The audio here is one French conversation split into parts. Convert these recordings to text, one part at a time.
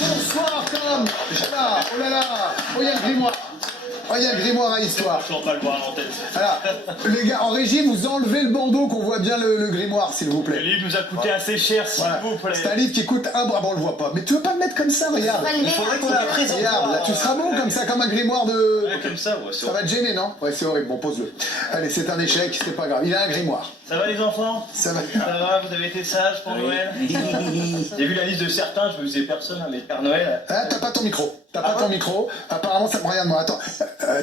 Bonsoir Tom. Ah, oh là là. Oh, il y a le grimoire. Oh, il y a le grimoire à histoire. Je ne pas le voir en tête. Alors, les gars, en régie, vous enlevez le bandeau qu'on voit bien le grimoire, s'il vous Le plaît. livre nous a coûté assez cher, s'il vous plaît. C'est un livre qui coûte un bras, bon, on le voit pas. Mais tu veux pas le mettre comme ça, regarde. Il faudrait qu'on le présente. Regarde, là, tu seras bon comme ça, comme un grimoire de... Ouais, comme ça, ouais, c'est Ça va te gêner, non? Ouais, c'est horrible, bon, pose-le. Allez, c'est un échec, c'est pas grave. Il a un grimoire. Ça va les enfants? Ça va. Ça va, vous avez été sages pour Noël? J'ai vu la liste de certains, je me faisais personne, hein, mais Père Noël... Ah, t'as pas ton micro. T'as pas ton micro. Apparemment, ça me regarde, moi. Attends.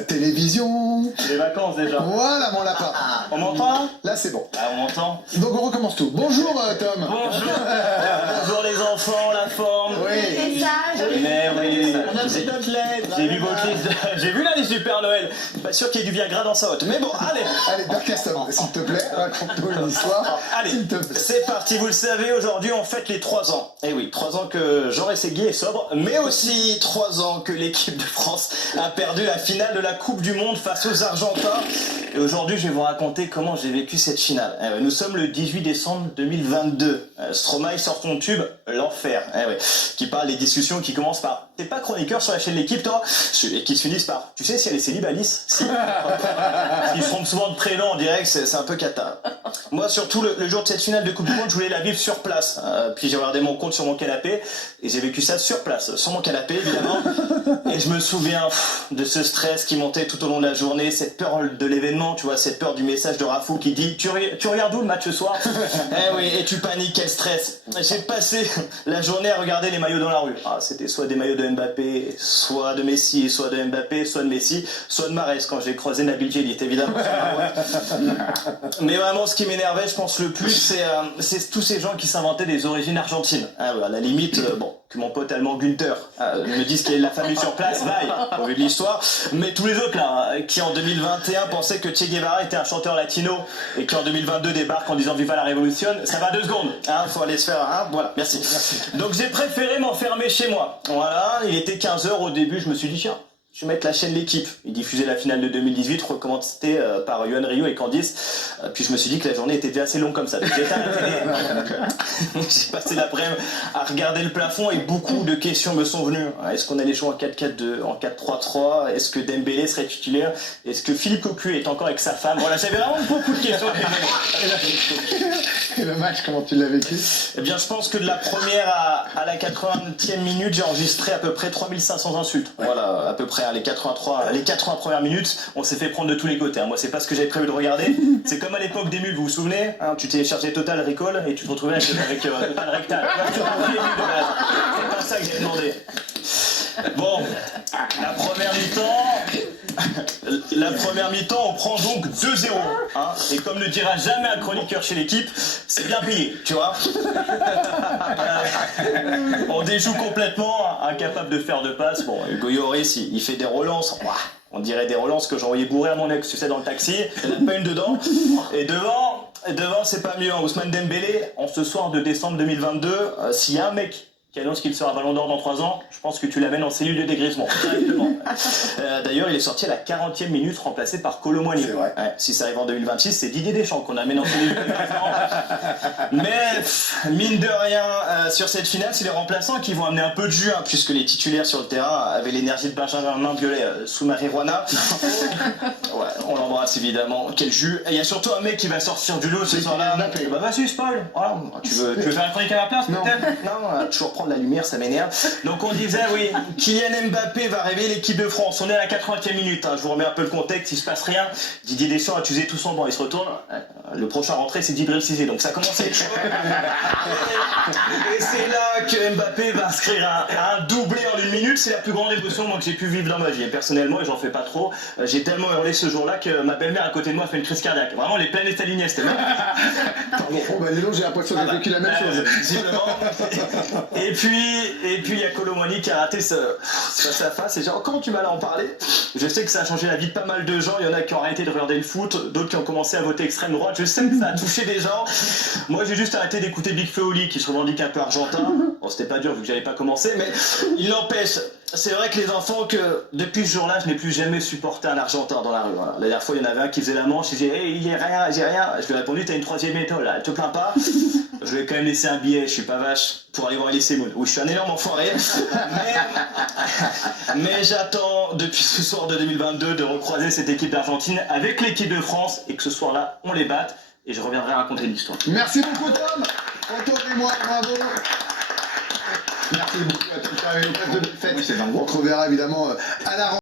Télévision. C'est les vacances déjà. Voilà, mon lapin. On m'entend? Là, c'est bon. Ah, on m'entend. Donc, on recommence tout. Bonjour, Tom. Bonjour. Bonjour les enfants, la forme. Oui. Mais oui, j'ai notre lettre. J'ai vu votre liste. J'ai vu la liste du Père Noël. Pas sûr qu'il y ait du Viagra dans sa hotte. Mais bon, allez. Allez, Darkaston, s'il te plaît, raconte-nous une histoire. Allez, S'il te plaît. c'est parti. Vous le savez, aujourd'hui on fête les 3 ans. Eh oui, 3 ans que Jean Rességuier est sobre, mais aussi 3 ans que l'équipe de France a perdu la finale de la Coupe du Monde face aux Argentins. Et aujourd'hui, je vais vous raconter comment j'ai vécu cette finale. Nous sommes le 18 décembre 2022. Stromae sort son tube, L'Enfer, qui parle des discussions qui commencent par « T'es pas chroniqueur sur la chaîne L'Équipe, toi ?» et qui se finissent par « Tu sais si elle est célibalice ?» Si. Ils se trompent souvent de prénom en direct, c'est un peu cata. Moi, surtout, le jour de cette finale de Coupe du Monde, je voulais la vivre sur place. Puis j'ai regardé mon compte sur mon canapé, et j'ai vécu ça sur place, sur mon canapé, évidemment. Et je me souviens de ce stress qui montait tout au long de la journée, cette peur de l'événement, tu vois, cette peur du message de Rafou qui dit tu regardes où le match ce soir? Eh oui, et tu paniques, quel stress. J'ai passé la journée à regarder les maillots dans la rue. Ah, c'était soit des maillots de Mbappé, soit de Messi, soit de Mbappé, soit de Messi, soit de Mahrez quand j'ai croisé Nabil Djellit, évidemment. Mais vraiment, ce qui m'énervait, je pense, le plus, c'est tous ces gens qui s'inventaient des origines argentines. Ah, ouais, à la limite, bon, que mon pote allemand Günther me dise qu'il y a de la famille sur place, vaille, au vu de l'histoire. Mais tous les autres, là, qui en 2021 pensaient que Che Guevara était un chanteur latino et qui en 2022 débarquent en disant Viva la Révolution, ça va 2 secondes. Hein, faut aller se faire, hein, voilà, merci. Donc j'ai préféré m'enfermer chez moi. Voilà, il était 15h au début, je me suis dit, tiens, je vais mettre la chaîne L'Équipe. Il diffusait la finale de 2018, recommandée par Yohan Ryu et Candice. Puis je me suis dit que la journée était déjà assez longue comme ça. Donc j'ai éteint la télé. J'ai passé l'après-midi à regarder le plafond et beaucoup de questions me sont venues. Est-ce qu'on allait jouer en 4-4-2, en 4-3-3? Est-ce que Dembélé serait titulaire? Est-ce que Philippe Cocu est encore avec sa femme? Voilà, j'avais vraiment beaucoup de questions. Et le match, comment tu l'as vécu? Eh bien, je pense que de la première à la 80e minute, j'ai enregistré à peu près 3500 insultes. Voilà, à peu près. Les 80 premières minutes, on s'est fait prendre de tous les côtés. Moi, c'est pas ce que j'avais prévu de regarder. C'est comme à l'époque des mules, vous vous souvenez, tu téléchargeais Total Recall et tu te retrouvais avec Total Rectal. C'est pas ça que j'ai demandé. Bon, la première mi-temps, on prend donc 2-0. Et comme ne dira jamais un chroniqueur chez L'Équipe, c'est bien payé, tu vois. On déjoue complètement, incapable de faire de passe. Bon, Hugo Lloris, il fait des relances. On dirait des relances que j'envoyais bourrer à mon ex, tu sais, dans le taxi. Il n'y en a pas une dedans. Et devant, c'est pas mieux. Ousmane Dembélé, en ce soir de décembre 2022, s'il y a un mec qui annonce qu'il sera Ballon d'Or dans 3 ans, je pense que tu l'amènes en cellule de dégrisement, directement. D'ailleurs, il est sorti à la 40e minute, remplacé par Kolo Muani. C'est vrai. Si ça arrive en 2026, c'est Didier Deschamps qu'on amène en cellule de dégrisement. Mais, mine de rien, sur cette finale, c'est les remplaçants qui vont amener un peu de jus, puisque les titulaires sur le terrain avaient l'énergie de Benjamin Biolay sous marijuana. Ouais, on l'embrasse évidemment. Quel jus. Et il y a surtout un mec qui va sortir du lot ce soir-là. Bah vas-y, spoil. Voilà. Tu veux faire un chronique à ma place, peut-être? Non, toujours prendre la lumière, ça m'énerve. Donc on disait, oui, Kylian Mbappé va réveiller l'équipe de France. On est à la 80e minute. Je vous remets un peu le contexte, il se passe rien. Didier Deschamps a utilisé tout son banc, il se retourne. Le prochain rentré, c'est Djibril Cissé. Donc ça commence à être chaud. Et c'est là que Mbappé va inscrire un doublé en 1 minute. C'est la plus grande émotion moi, que j'ai pu vivre dans ma vie. Et personnellement, et j'en fais pas trop, j'ai tellement hurlé ce jour-là que ma belle-mère à côté de moi a fait une crise cardiaque. Vraiment, les planètes alignées, c'était même. Bah dis donc, j'ai l'impression que j'ai vécu la même chose. Visiblement. Et puis il y a Kolo Muani qui a raté ce face à face. Et genre, comment tu m'as là en parler? Je sais que ça a changé la vie de pas mal de gens. Il y en a qui ont arrêté de regarder le foot, d'autres qui ont commencé à voter extrême droite. Je sais que ça a touché des gens. Moi, j'ai juste arrêté d'écouter Big Flo Oli qui se revendique un peu argentin. Bon, c'était pas dur vu que j'avais pas commencé, mais il n'empêche. C'est vrai que les enfants, que depuis ce jour-là, je n'ai plus jamais supporté un Argentin dans la rue. Voilà. La dernière fois, il y en avait un qui faisait la manche, il disait hey, j'ai rien, j'ai rien. Je lui ai répondu, t'as une troisième étoile là, te plains pas. Je lui ai quand même laissé un billet, je suis pas vache, pour aller voir Elie Semoun. Oui, je suis un énorme enfoiré. Mais j'attends depuis ce soir de 2022 de recroiser cette équipe d'Argentine avec l'équipe de France et que ce soir-là, on les batte. Et je reviendrai raconter une histoire. Merci beaucoup, Tom. Entendez-moi, bravo. Merci beaucoup à tous. On se reverra évidemment à la rentrée.